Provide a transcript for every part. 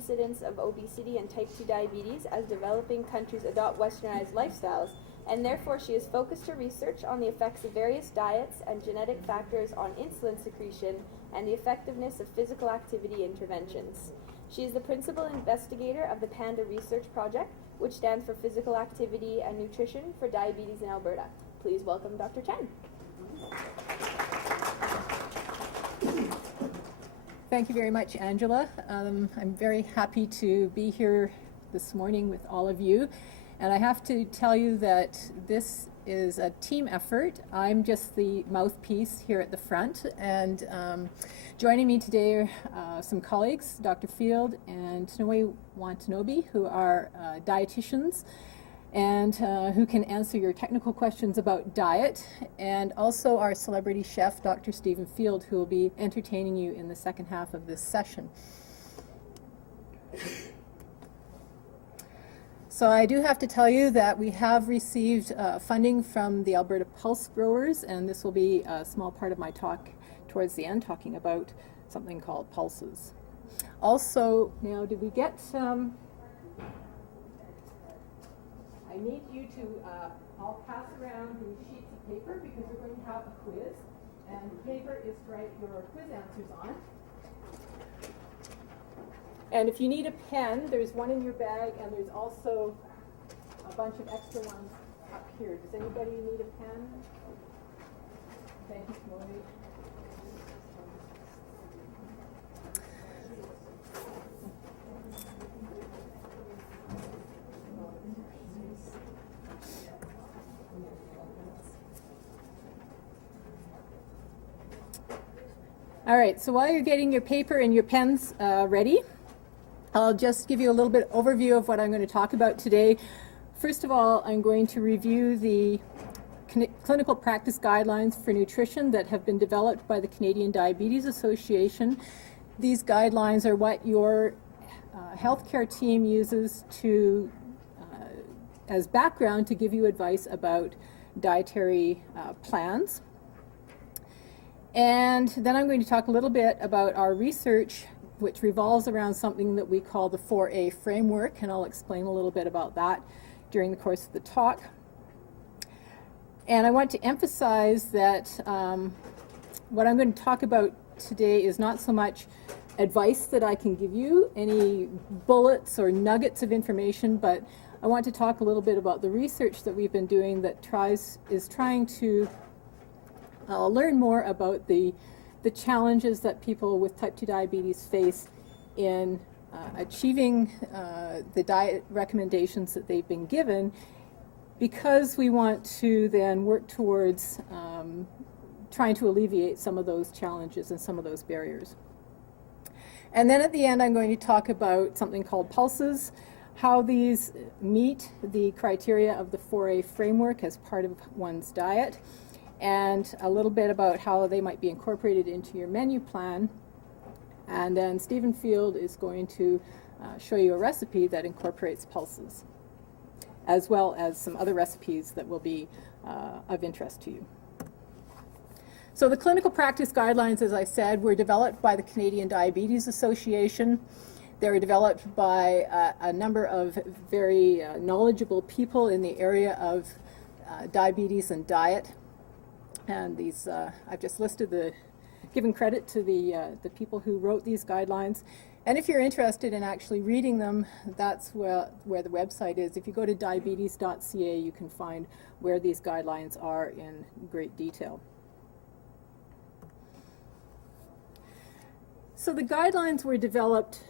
incidence of obesity and type 2 diabetes as developing countries adopt westernized lifestyles, and therefore she has focused her research on the effects of various diets and genetic factors on insulin secretion and the effectiveness of physical activity interventions. She is the principal investigator of the PANDA Research Project, which stands for Physical Activity and Nutrition for Diabetes in Alberta. Please welcome Dr. Chen. Thank you very much, Angela. I'm very happy to be here this morning with all of you. And I have to tell you that this is a team effort. I'm just the mouthpiece here at the front. And joining me today are some colleagues, Dr. Field and Tanoe Watanabe, who are dietitians and who can answer your technical questions about diet, and also our celebrity chef, Dr. Stephen Field, who will be entertaining you in the second half of this session. So I do have to tell you that we have received funding from the Alberta Pulse Growers, and this will be a small part of my talk towards the end, talking about something called pulses. Also, now did we get I need you to, I'll pass around these sheets of paper because we're going to have a quiz, and the paper is to write your quiz answers on. And if you need a pen, there's one in your bag, and there's also a bunch of extra ones up here. Does anybody need a pen? Thank you, Chloe. All right, so while you're getting your paper and your pens ready, I'll just give you a little bit overview of what I'm going to talk about today. First of all, I'm going to review the clinical practice guidelines for nutrition that have been developed by the Canadian Diabetes Association. These guidelines are what your healthcare team uses to, as background to give you advice about dietary plans. And then I'm going to talk a little bit about our research, which revolves around something that we call the 4A framework, and I'll explain a little bit about that during the course of the talk. And I want to emphasize that what I'm going to talk about today is not so much advice that I can give you, any bullets or nuggets of information, but I want to talk a little bit about the research that we've been doing that is trying to learn more about the challenges that people with type 2 diabetes face in achieving the diet recommendations that they've been given, because we want to then work towards trying to alleviate some of those challenges and some of those barriers. And then at the end, I'm going to talk about something called pulses, how these meet the criteria of the 4A framework as part of one's diet, and a little bit about how they might be incorporated into your menu plan. And then Stephen Field is going to show you a recipe that incorporates pulses, as well as some other recipes that will be of interest to you. So the clinical practice guidelines, as I said, were developed by the Canadian Diabetes Association. They were developed by a number of very knowledgeable people in the area of diabetes and diet. And these, I've just listed given credit to the people who wrote these guidelines. And if you're interested in actually reading them, that's where the website is. If you go to diabetes.ca, you can find where these guidelines are in great detail. So the guidelines were developed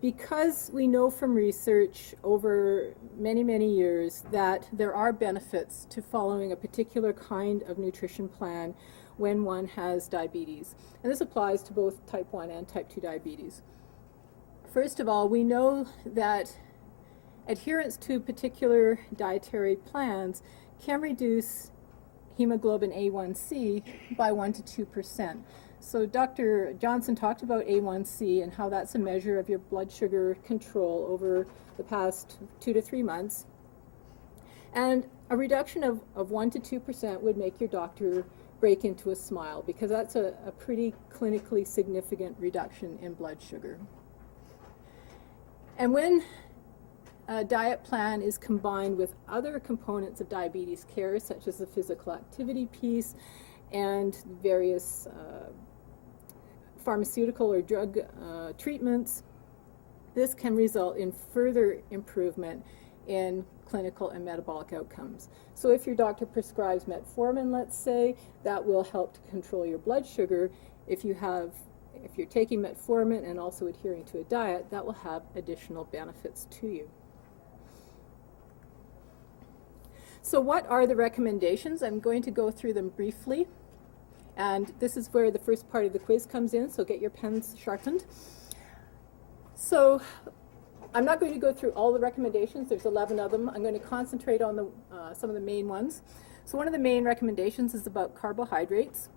because we know from research over many, many years that there are benefits to following a particular kind of nutrition plan when one has diabetes. And this applies to both type 1 and type 2 diabetes. First of all, we know that adherence to particular dietary plans can reduce hemoglobin A1C by 1 to 2%. So Dr. Johnson talked about A1C and how that's a measure of your blood sugar control over the past 2 to 3 months. And a reduction of 1 to 2% would make your doctor break into a smile, because that's a pretty clinically significant reduction in blood sugar. And when a diet plan is combined with other components of diabetes care, such as the physical activity piece and various pharmaceutical or drug treatments, this can result in further improvement in clinical and metabolic outcomes. So if your doctor prescribes metformin, let's say, that will help to control your blood sugar. If you're taking metformin and also adhering to a diet, that will have additional benefits to you. So what are the recommendations? I'm going to go through them briefly. And this is where the first part of the quiz comes in, so get your pens sharpened. So I'm not going to go through all the recommendations. There's 11 of them. I'm going to concentrate on some of the main ones. So one of the main recommendations is about carbohydrates.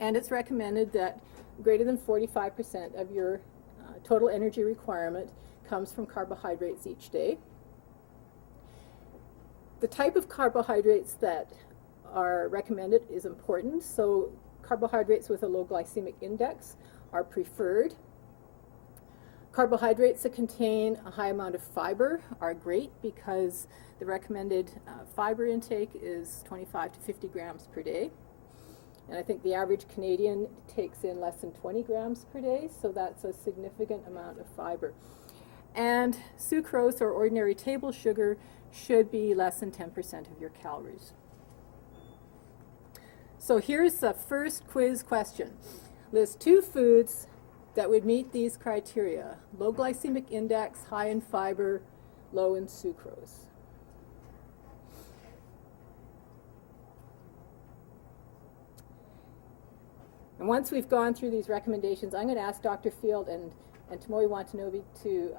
And it's recommended that greater than 45% of your total energy requirement comes from carbohydrates each day. The type of carbohydrates that are recommended is important. So carbohydrates with a low glycemic index are preferred. Carbohydrates that contain a high amount of fiber are great because the recommended fiber intake is 25 to 50 grams per day. And I think the average Canadian takes in less than 20 grams per day, so that's a significant amount of fiber. And sucrose or ordinary table sugar should be less than 10% of your calories. So here's the first quiz question. List 2 foods that would meet these criteria: low glycemic index, high in fiber, low in sucrose. And once we've gone through these recommendations, I'm going to ask Dr. Field and Tomoe Watanabe to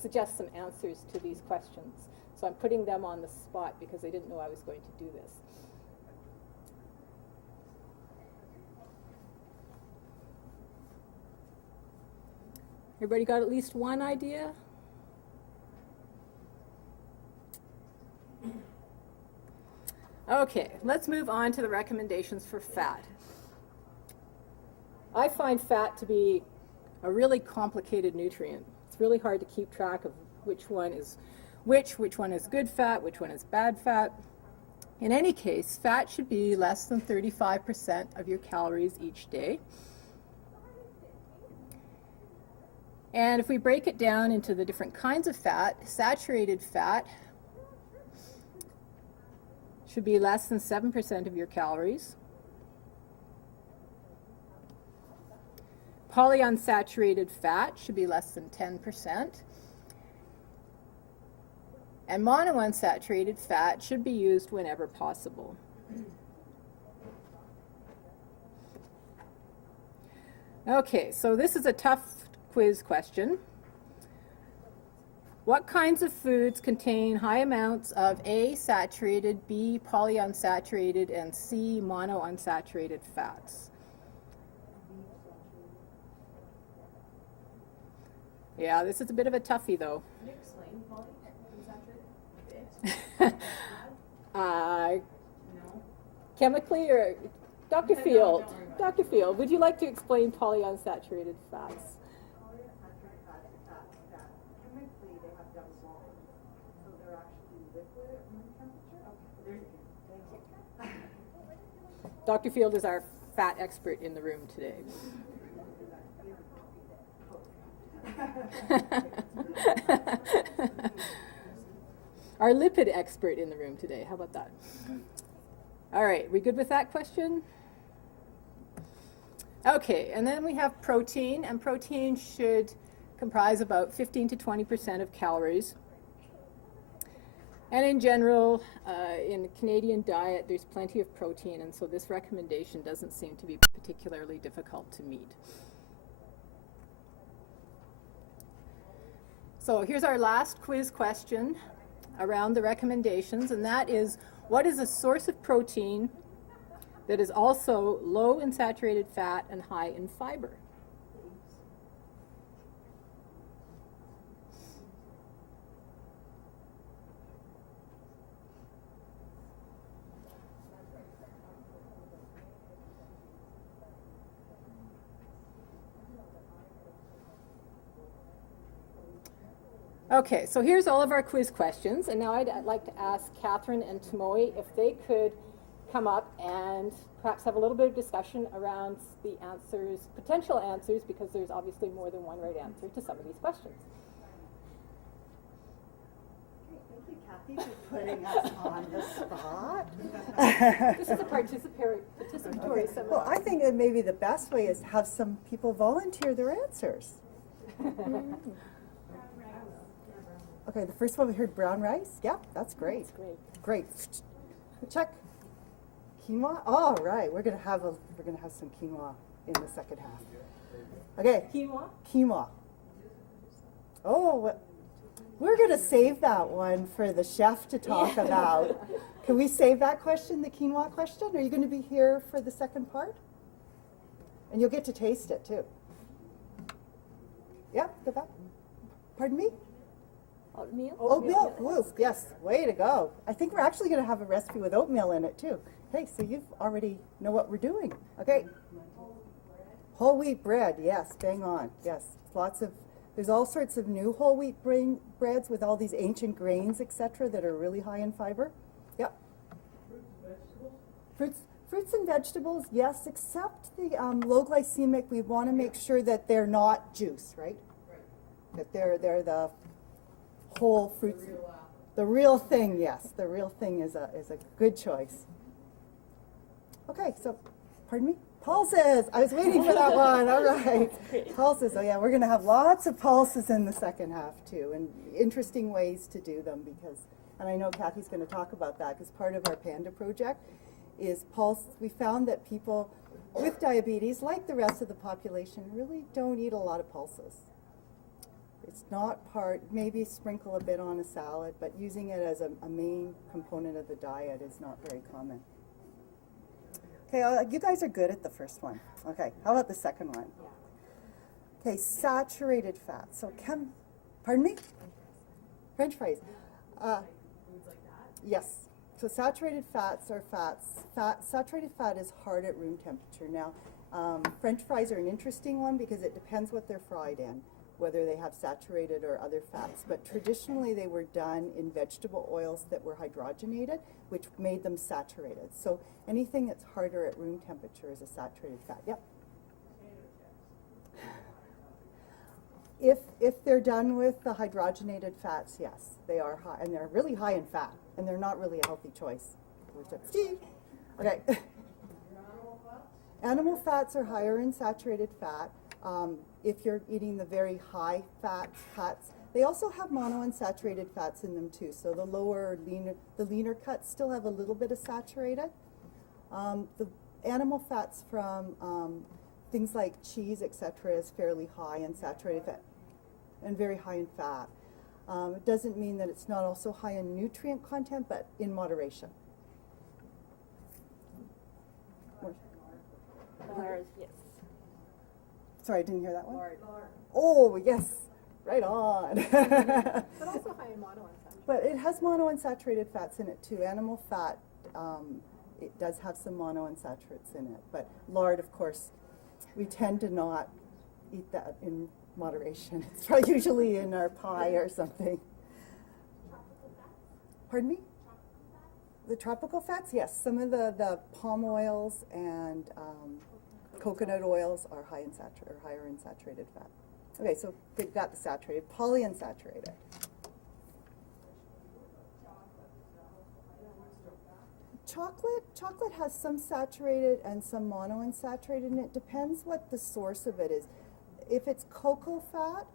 suggest some answers to these questions. So I'm putting them on the spot because they didn't know I was going to do this. Everybody got at least one idea? Okay, let's move on to the recommendations for fat. I find fat to be a really complicated nutrient. It's really hard to keep track of which one is which one is good fat, which one is bad fat. In any case, fat should be less than 35% of your calories each day. And if we break it down into the different kinds of fat, saturated fat should be less than 7% of your calories. Polyunsaturated fat should be less than 10%. And monounsaturated fat should be used whenever possible. Okay, so this is a tough quiz question. What kinds of foods contain high amounts of A, saturated, B, polyunsaturated, and C, monounsaturated fats? Yeah, this is a bit of a toughie, though. Can you explain polyunsaturated? No. Chemically, or Dr. No, Field? don't worry about it. Dr. Field, would you like to explain polyunsaturated fats? Polyunsaturated fats that chemically they have double bonds, so they're actually liquid at room temperature. Thank you. Dr. Field is our fat expert in the room today. Our lipid expert in the room today. How about that? All right, we good with that question? Okay, and then we have protein, and protein should comprise about 15 to 20% of calories. And in general, in the Canadian diet, there's plenty of protein, and so this recommendation doesn't seem to be particularly difficult to meet. So here's our last quiz question around the recommendations, and that is, what is a source of protein that is also low in saturated fat and high in fiber? Okay, so here's all of our quiz questions, and now I'd like to ask Catherine and Tomoe if they could come up and perhaps have a little bit of discussion around the answers, potential answers, because there's obviously more than one right answer to some of these questions. Thank you, Cathy, for putting us on the spot. This is a participatory seminar. Well, I think that maybe the best way is to have some people volunteer their answers. Okay, the first one we heard brown rice. Yeah, that's great. That's great. Great. Check. Quinoa. All right, we're gonna have some quinoa in the second half. Okay. Quinoa? Quinoa. Oh, we're gonna save that one for the chef to talk about. Can we save that question, the quinoa question? Are you going to be here for the second part? And you'll get to taste it too. Yeah, the back. Pardon me? Oatmeal? Oatmeal? Woo, yes, way to go. I think we're actually going to have a recipe with oatmeal in it too. Okay, so you already know what we're doing. Okay. Whole wheat bread, yes, bang on. Yes, there's all sorts of new whole wheat breads with all these ancient grains, etc., that are really high in fiber. Yep. Fruits and vegetables, yes, except the low glycemic. We want to make sure that they're not juice, right? That they're the whole fruits. The real thing, yes. The real thing is a good choice. Okay, so, pardon me? Pulses. I was waiting for that one. All right. Pulses. Oh yeah, we're going to have lots of pulses in the second half too, and interesting ways to do them because, and I know Cathy's going to talk about that because part of our PANDA project is pulse. We found that people with diabetes, like the rest of the population, really don't eat a lot of pulses. It's not part, maybe sprinkle a bit on a salad, but using it as a main component of the diet is not very common. Okay, you guys are good at the first one. Okay, how about the second one? Okay, saturated fat. So pardon me? French fries. Yes. So saturated fats are fats. Saturated fat is hard at room temperature. Now, French fries are an interesting one because it depends what they're fried in, whether they have saturated or other fats. But traditionally they were done in vegetable oils that were hydrogenated, which made them saturated. So anything that's harder at room temperature is a saturated fat. Yep. If they're done with the hydrogenated fats, yes, they are high, and they're really high in fat, and they're not really a healthy choice. Okay. Animal fats are higher in saturated fat. If you're eating the very high fat cuts, they also have monounsaturated fats in them too. So the leaner cuts still have a little bit of saturated. The animal fats from things like cheese, etc., is fairly high in saturated fat and very high in fat. It doesn't mean that it's not also high in nutrient content, but in moderation. Lard, yes. Sorry, I didn't hear that one. Lard. Oh, yes, right on. But also high in monounsaturated. But it has monounsaturated fats in it too. Animal fat, it does have some monounsaturates in it. But lard, of course, we tend to not eat that in moderation. It's probably usually in our pie or something. Pardon me? The tropical fats, yes. Some of the palm oils and coconut oils are higher in saturated fat. Okay, so we've got the saturated, polyunsaturated. Chocolate has some saturated and some monounsaturated, and it depends what the source of it is. If it's cocoa fat,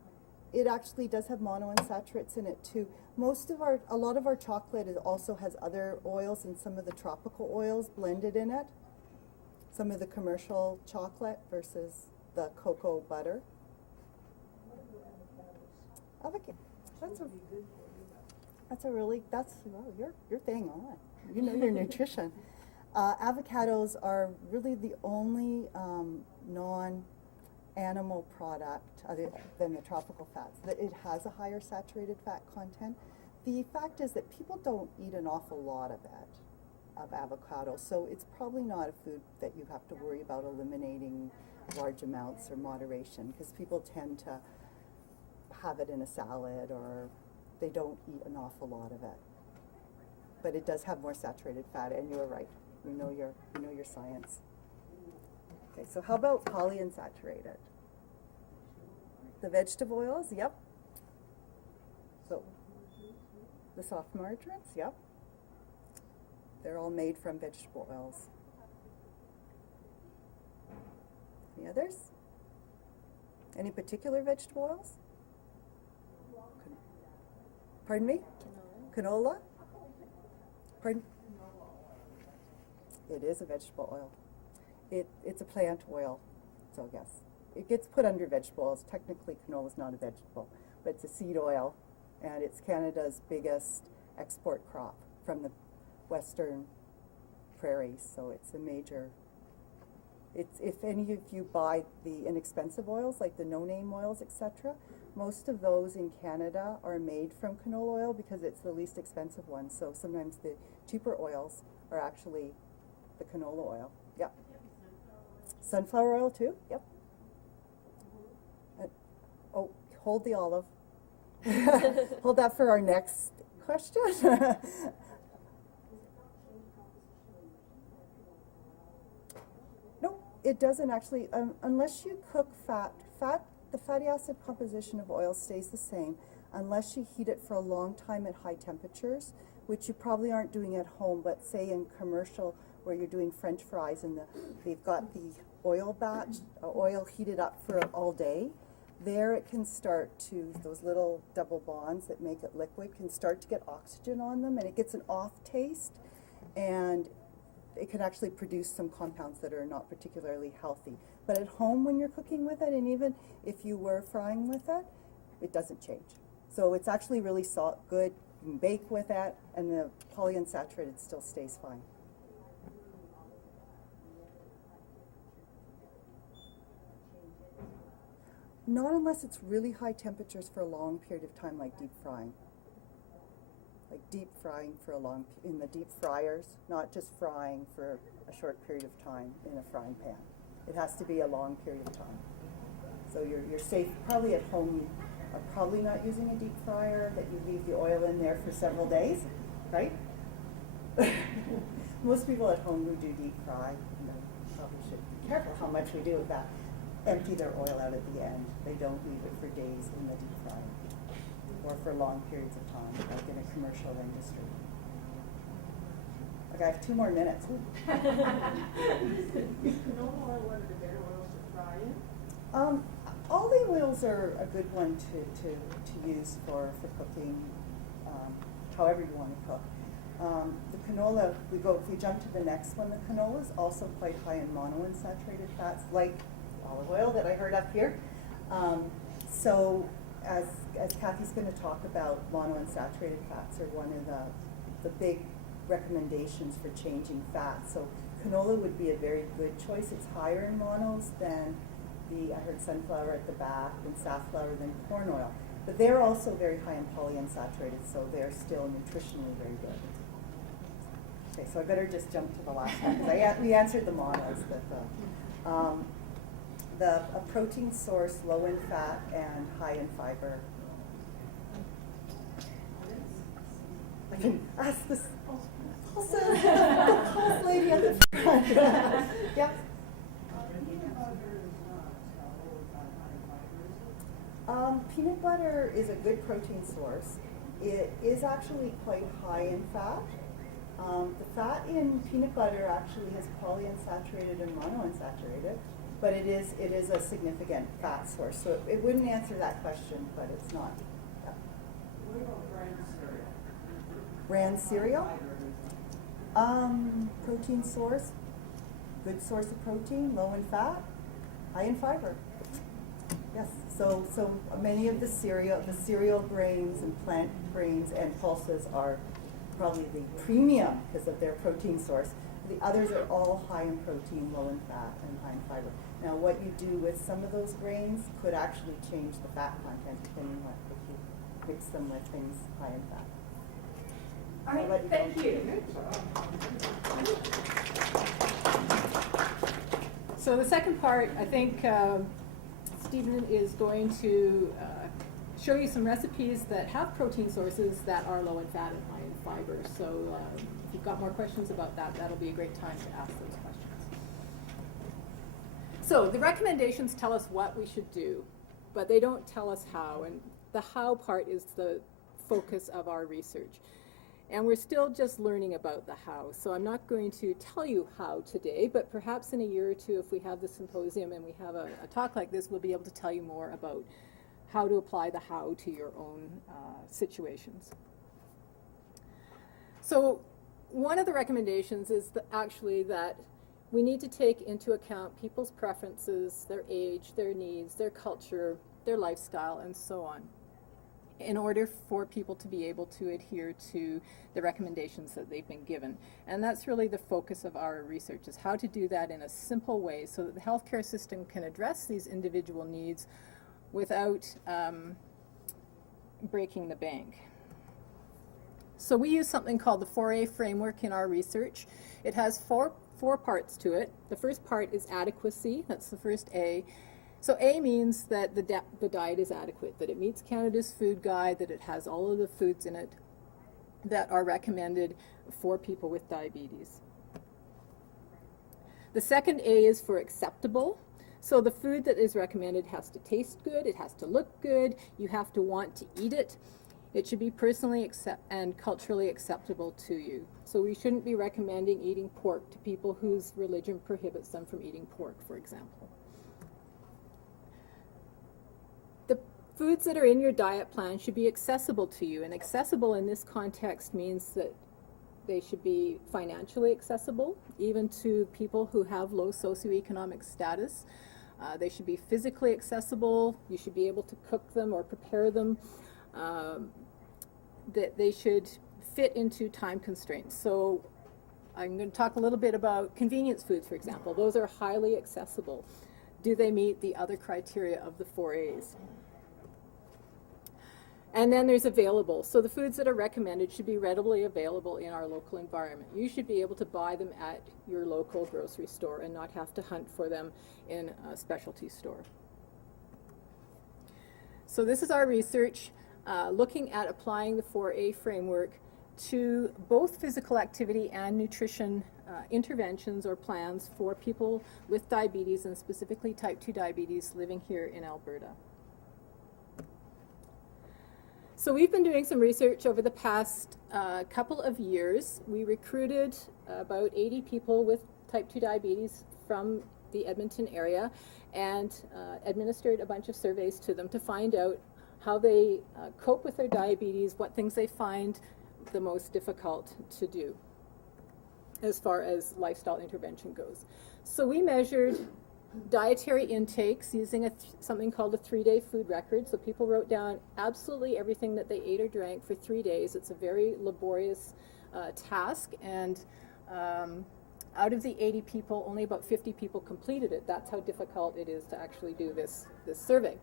it actually does have monounsaturates in it too. A lot of our chocolate also has other oils and some of the tropical oils blended in it. Some of the commercial chocolate versus the cocoa butter. Avocado. That's you're bang on. You know your nutrition. Avocados are really the only non-animal product other than the tropical fats that it has a higher saturated fat content. The fact is that people don't eat an awful lot of avocado, so it's probably not a food that you have to worry about eliminating large amounts or moderation, because people tend to have it in a salad or they don't eat an awful lot of it. But it does have more saturated fat, and you're right. You know your science. Okay, so how about polyunsaturated? The vegetable oils, yep. So the soft margarines, yep. They're all made from vegetable oils. Any others? Any particular vegetable oils? Pardon me? Canola. Pardon? It is a vegetable oil. It's a plant oil, so yes. It gets put under vegetable oils. Technically, canola is not a vegetable, but it's a seed oil, and it's Canada's biggest export crop from the western prairies, so it's a major. If any of you buy the inexpensive oils, like the no-name oils, etc., most of those in Canada are made from canola oil because it's the least expensive one. So sometimes the cheaper oils are actually the canola oil. Yep. Sunflower oil too? Yep. Oh, hold the olive. Hold that for our next question. No, it doesn't actually, unless you cook fat, the fatty acid composition of oil stays the same unless you heat it for a long time at high temperatures, which you probably aren't doing at home, but say in commercial where you're doing French fries and they've got the oil batch, oil heated up for all day. There it can start to, those little double bonds that make it liquid can start to get oxygen on them, and it gets an off taste, and it can actually produce some compounds that are not particularly healthy. But at home when you're cooking with it, and even if you were frying with it, it doesn't change. So it's actually really good. You can bake with it, and the polyunsaturated still stays fine. Not unless it's really high temperatures for a long period of time, like deep frying. Like deep frying for in the deep fryers, not just frying for a short period of time in a frying pan. It has to be a long period of time. So you're safe. Probably at home you are probably not using a deep fryer that you leave the oil in there for several days, right? Most people at home who do deep fry, probably should be careful how much we do with that. Empty their oil out at the end. They don't leave it for days in the deep fryer or for long periods of time, like in a commercial industry. Okay, I have 2 more minutes. Olive oils are a good one to use for cooking, however you want to cook. The canola, if we jump to the next one, the canola is also quite high in monounsaturated fats, like olive oil that I heard up here. So as Cathy's going to talk about, monounsaturated fats are one of the big recommendations for changing fat. So canola would be a very good choice. It's higher in monos than I heard sunflower at the back, and safflower than corn oil. But they're also very high in polyunsaturated, so they're still nutritionally very good. Okay, so I better just jump to the last one, because we answered the monos. A protein source, low in fat and high in fiber. I can ask this pulse lady at the front. Yep. Peanut butter is a good protein source. It is actually quite high in fat. The fat in peanut butter actually has polyunsaturated and monounsaturated, but it is a significant fat source. So it wouldn't answer that question, but it's not. Yeah. What about bran cereal? Bran cereal? Protein source, good source of protein, low in fat, high in fiber. Yes, so many of the cereal grains and plant grains and pulses are probably the premium because of their protein source. The others are all high in protein, low in fat, and high in fiber. Now, what you do with some of those grains could actually change the fat content depending on if you mix them with things high in fat. All right, thank you. So the second part, I think Stephen is going to show you some recipes that have protein sources that are low in fat and high in fiber. So if you've got more questions about that, that'll be a great time to ask those questions. So the recommendations tell us what we should do, but they don't tell us how, and the how part is the focus of our research. And we're still just learning about the how, so I'm not going to tell you how today, but perhaps in a year or two, if we have the symposium and we have a talk like this, we'll be able to tell you more about how to apply the how to your own situations. So one of the recommendations is actually that we need to take into account people's preferences, their age, their needs, their culture, their lifestyle, and so on, in order for people to be able to adhere to the recommendations that they've been given. And that's really the focus of our research, is how to do that in a simple way so that the healthcare system can address these individual needs without breaking the bank. So we use something called the 4A framework in our research. It has four parts to it. The first part is adequacy. That's the first A. So A means that the diet is adequate, that it meets Canada's food guide, that it has all of the foods in it that are recommended for people with diabetes. The second A is for acceptable. So the food that is recommended has to taste good, it has to look good, you have to want to eat it. It should be personally and culturally acceptable to you. So we shouldn't be recommending eating pork to people whose religion prohibits them from eating pork, for example. The foods that are in your diet plan should be accessible to you, and accessible in this context means that they should be financially accessible, even to people who have low socioeconomic status. They should be physically accessible. You should be able to cook them or prepare them. That they should fit into time constraints. So I'm going to talk a little bit about convenience foods, for example. Those are highly accessible. Do they meet the other criteria of the 4As? And then there's available. So the foods that are recommended should be readily available in our local environment. You should be able to buy them at your local grocery store and not have to hunt for them in a specialty store. So this is our research looking at applying the 4A framework to both physical activity and nutrition interventions or plans for people with diabetes, and specifically type 2 diabetes, living here in Alberta. So we've been doing some research over the past couple of years. We recruited about 80 people with type 2 diabetes from the Edmonton area and administered a bunch of surveys to them to find out how they cope with their diabetes, what things they find the most difficult to do as far as lifestyle intervention goes. So we measured dietary intakes using something called a 3-day food record. So people wrote down absolutely everything that they ate or drank for 3 days. It's a very laborious task, and out of the 80 people, only about 50 people completed it. That's how difficult it is to actually do this survey.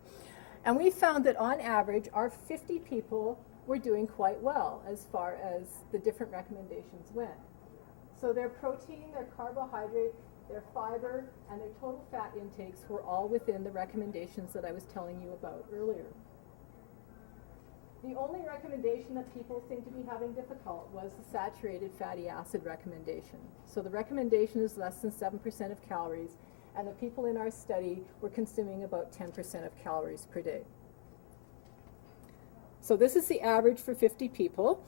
And we found that on average, our 50 people were doing quite well as far as the different recommendations went. So their protein, their carbohydrate, their fiber, and their total fat intakes were all within the recommendations that I was telling you about earlier. The only recommendation that people seem to be having difficult was the saturated fatty acid recommendation. So the recommendation is less than 7% of calories, and the people in our study were consuming about 10% of calories per day. So this is the average for 50 people.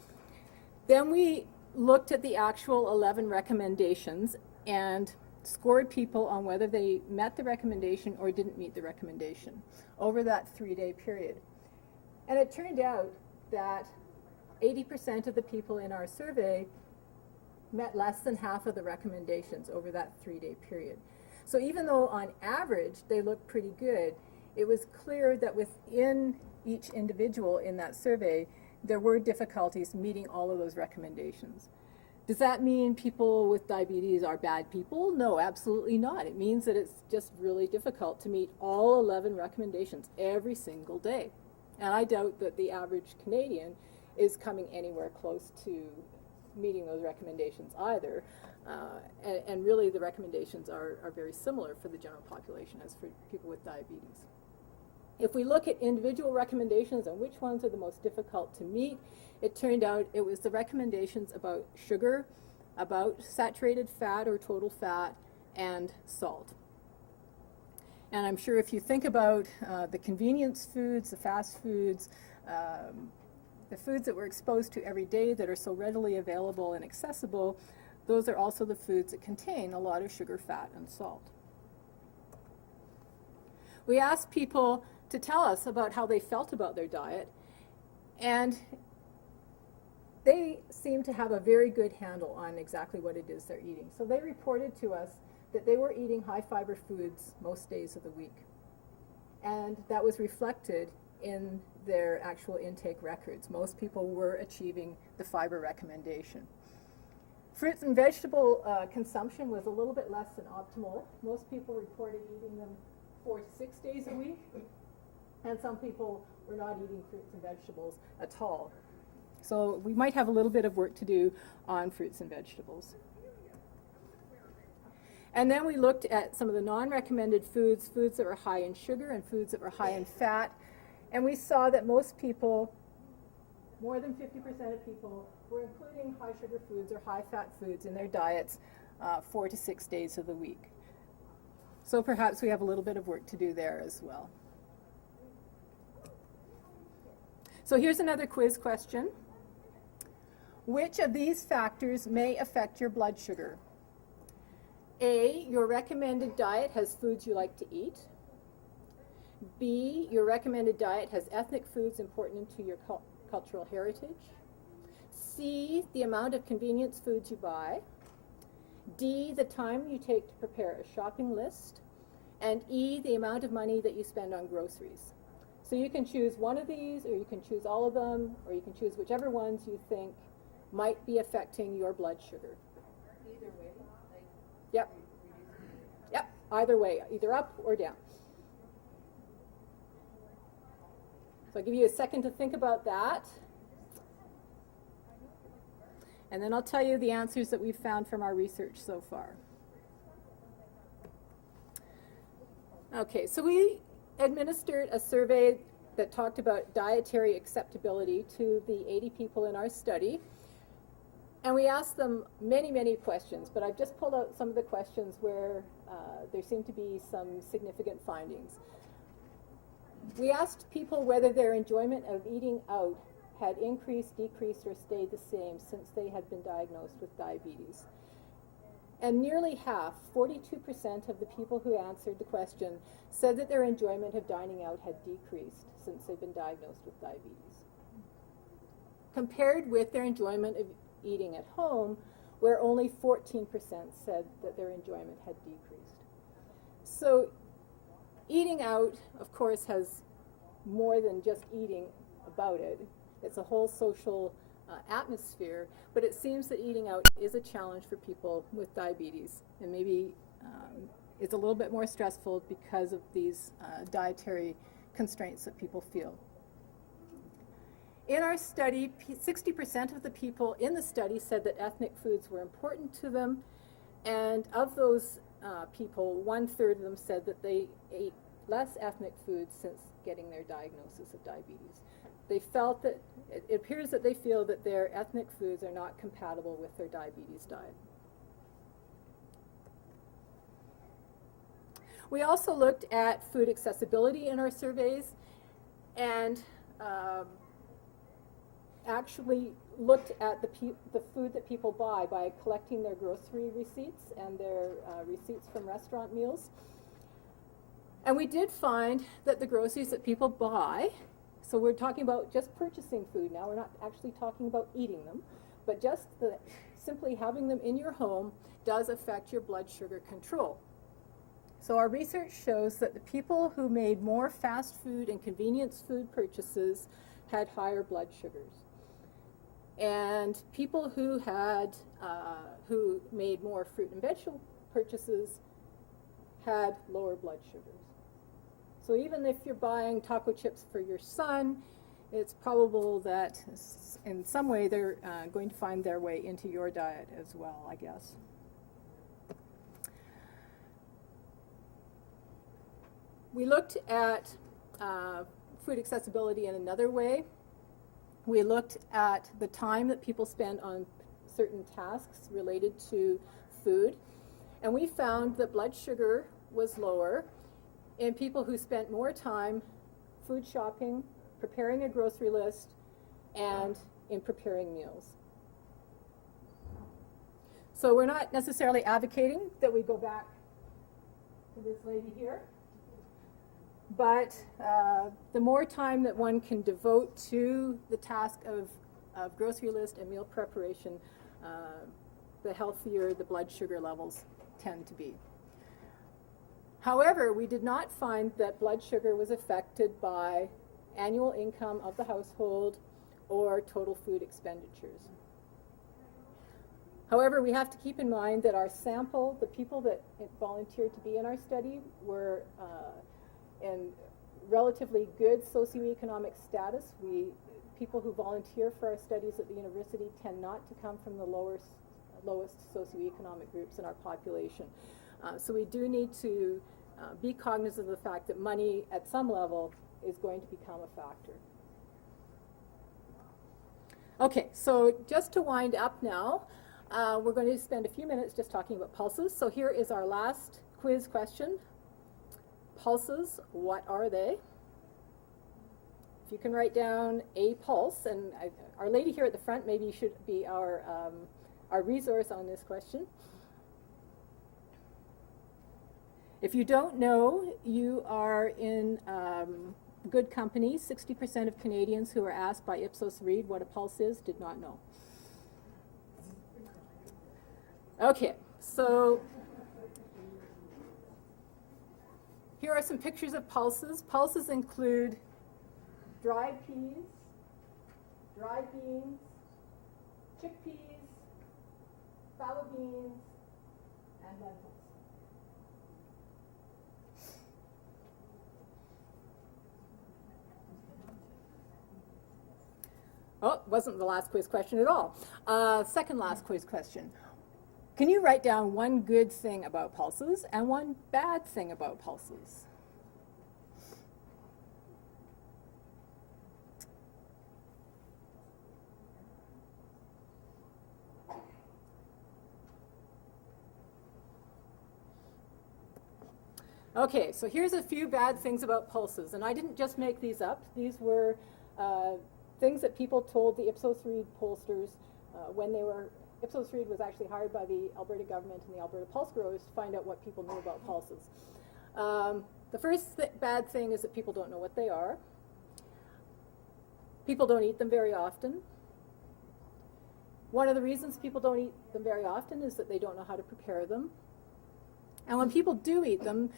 Then we looked at the actual 11 recommendations and scored people on whether they met the recommendation or didn't meet the recommendation over that 3-day period. And it turned out that 80% of the people in our survey met less than half of the recommendations over that 3-day period. So even though on average they looked pretty good, it was clear that within each individual in that survey, there were difficulties meeting all of those recommendations. Does that mean people with diabetes are bad people? No, absolutely not. It means that it's just really difficult to meet all 11 recommendations every single day. And I doubt that the average Canadian is coming anywhere close to meeting those recommendations either. And really the recommendations are very similar for the general population as for people with diabetes. If we look at individual recommendations and which ones are the most difficult to meet, it turned out it was the recommendations about sugar, about saturated fat or total fat, and salt. And I'm sure if you think about the convenience foods, the fast foods, the foods that we're exposed to every day that are so readily available and accessible, those are also the foods that contain a lot of sugar, fat, and salt. We asked people to tell us about how they felt about their diet, and they seem to have a very good handle on exactly what it is they're eating. So they reported to us that they were eating high fiber foods most days of the week. And that was reflected in their actual intake records. Most people were achieving the fiber recommendation. Fruits and vegetable consumption was a little bit less than optimal. Most people reported eating them 4 to 6 days a week, and some people were not eating fruits and vegetables at all. So we might have a little bit of work to do on fruits and vegetables. And then we looked at some of the non-recommended foods, foods that were high in sugar and foods that were high in fat. And we saw that most people, more than 50% of people, were including high sugar foods or high fat foods in their diets 4 to 6 days of the week. So perhaps we have a little bit of work to do there as well. So here's another quiz question. Which of these factors may affect your blood sugar? A, your recommended diet has foods you like to eat. B, your recommended diet has ethnic foods important to your cultural heritage. C, the amount of convenience foods you buy. D, the time you take to prepare a shopping list. And E, the amount of money that you spend on groceries. So you can choose one of these, or you can choose all of them, or you can choose whichever ones you think might be affecting your blood sugar. Either way, like Yep. Yep, either way, either up or down. So I'll give you a second to think about that. And then I'll tell you the answers that we've found from our research so far. Okay, so we administered a survey that talked about dietary acceptability to the 80 people in our study. And we asked them many, many questions, but I've just pulled out some of the questions where there seemed to be some significant findings. We asked people whether their enjoyment of eating out had increased, decreased, or stayed the same since they had been diagnosed with diabetes. And nearly half, 42% of the people who answered the question, said that their enjoyment of dining out had decreased since they've been diagnosed with diabetes, compared with their enjoyment of eating at home, where only 14% said that their enjoyment had decreased. So eating out, of course, has more than just eating about it. It's a whole social atmosphere, but it seems that eating out is a challenge for people with diabetes, and maybe it's a little bit more stressful because of these dietary constraints that people feel. In our study, 60% of the people in the study said that ethnic foods were important to them, and of those people, 1/3 of them said that they ate less ethnic foods since getting their diagnosis of diabetes. They felt that, it appears that they feel that their ethnic foods are not compatible with their diabetes diet. We also looked at food accessibility in our surveys, and actually looked at the food that people buy by collecting their grocery receipts and their receipts from restaurant meals. And we did find that the groceries that people buy, so we're talking about just purchasing food now, we're not actually talking about eating them, but just simply having them in your home does affect your blood sugar control. So our research shows that the people who made more fast food and convenience food purchases had higher blood sugars. And people who who made more fruit and vegetable purchases had lower blood sugars. So even if you're buying taco chips for your son, it's probable that in some way they're going to find their way into your diet as well, I guess. We looked at food accessibility in another way. We looked at the time that people spend on certain tasks related to food, and we found that blood sugar was lower in people who spent more time food shopping, preparing a grocery list, and in preparing meals. So we're not necessarily advocating that we go back to this lady here, but the more time that one can devote to the task of grocery list and meal preparation, the healthier the blood sugar levels tend to be. However, we did not find that blood sugar was affected by annual income of the household or total food expenditures. However, we have to keep in mind that our sample, the people that volunteered to be in our study, were in relatively good socioeconomic status. People who volunteer for our studies at the university tend not to come from the lowest socioeconomic groups in our population. So we do need to be cognizant of the fact that money at some level is going to become a factor. Okay, so just to wind up now, we're going to spend a few minutes just talking about pulses. So here is our last quiz question. Pulses, what are they? If you can write down a pulse, and our lady here at the front maybe should be our resource on this question. If you don't know, you are in good company. 60% of Canadians who are asked by Ipsos Reid what a pulse is did not know. Okay, so here are some pictures of pulses. Pulses include dried peas, dried beans, chickpeas, fava beans, and lentils. Oh, wasn't the last quiz question at all. Second last quiz question. Can you write down one good thing about pulses and one bad thing about pulses? Okay, so here's a few bad things about pulses, and I didn't just make these up. These were things that people told the Ipsos Reid pollsters when they were. Ipsos Reid was actually hired by the Alberta government and the Alberta Pulse Growers to find out what people knew about pulses. The first bad thing is that people don't know what they are. People don't eat them very often. One of the reasons people don't eat them very often is that they don't know how to prepare them. And when people do eat them,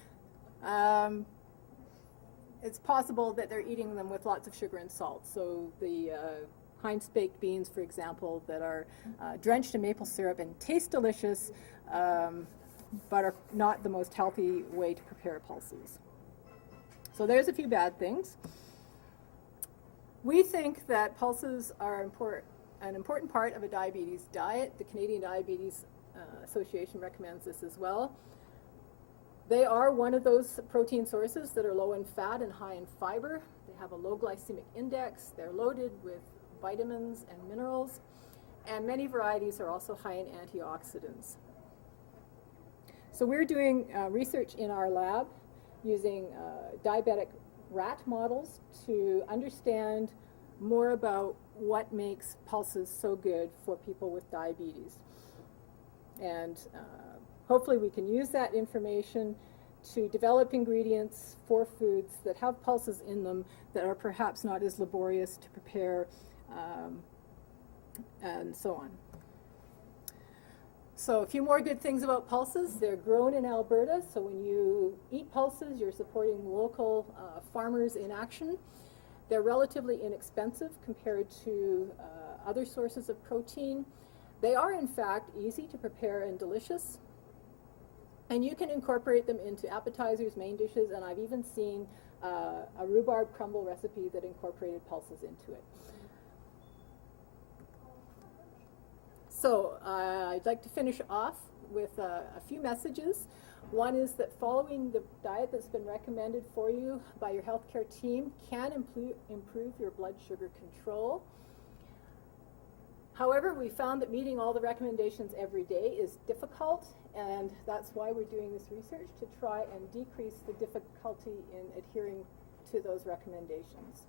it's possible that they're eating them with lots of sugar and salt. So the Heinz baked beans, for example, that are drenched in maple syrup and taste delicious, but are not the most healthy way to prepare pulses. So there's a few bad things. We think that pulses are an important part of a diabetes diet. The Canadian Diabetes Association recommends this as well. They are one of those protein sources that are low in fat and high in fiber. They have a low glycemic index. They're loaded with vitamins and minerals, and many varieties are also high in antioxidants. So we're doing research in our lab using diabetic rat models to understand more about what makes pulses so good for people with diabetes. And hopefully we can use that information to develop ingredients for foods that have pulses in them that are perhaps not as laborious to prepare, and so on. So a few more good things about pulses. They're grown in Alberta, so when you eat pulses, you're supporting local farmers in action. They're relatively inexpensive compared to other sources of protein. They are, in fact, easy to prepare and delicious. And you can incorporate them into appetizers, main dishes, and I've even seen a rhubarb crumble recipe that incorporated pulses into it. So I'd like to finish off with a few messages. One is that following the diet that's been recommended for you by your healthcare team can improve your blood sugar control. However, we found that meeting all the recommendations every day is difficult, and that's why we're doing this research, to try and decrease the difficulty in adhering to those recommendations.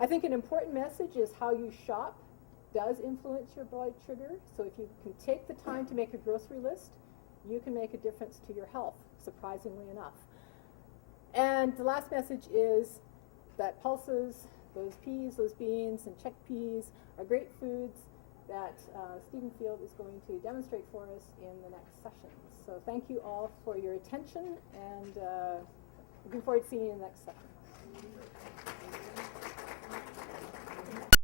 I think an important message is how you shop does influence your blood sugar. So if you can take the time to make a grocery list, you can make a difference to your health, surprisingly enough. And the last message is that pulses, those peas, those beans, and chickpeas are great foods that Stephen Field is going to demonstrate for us in the next session. So thank you all for your attention, and looking forward to seeing you in the next session.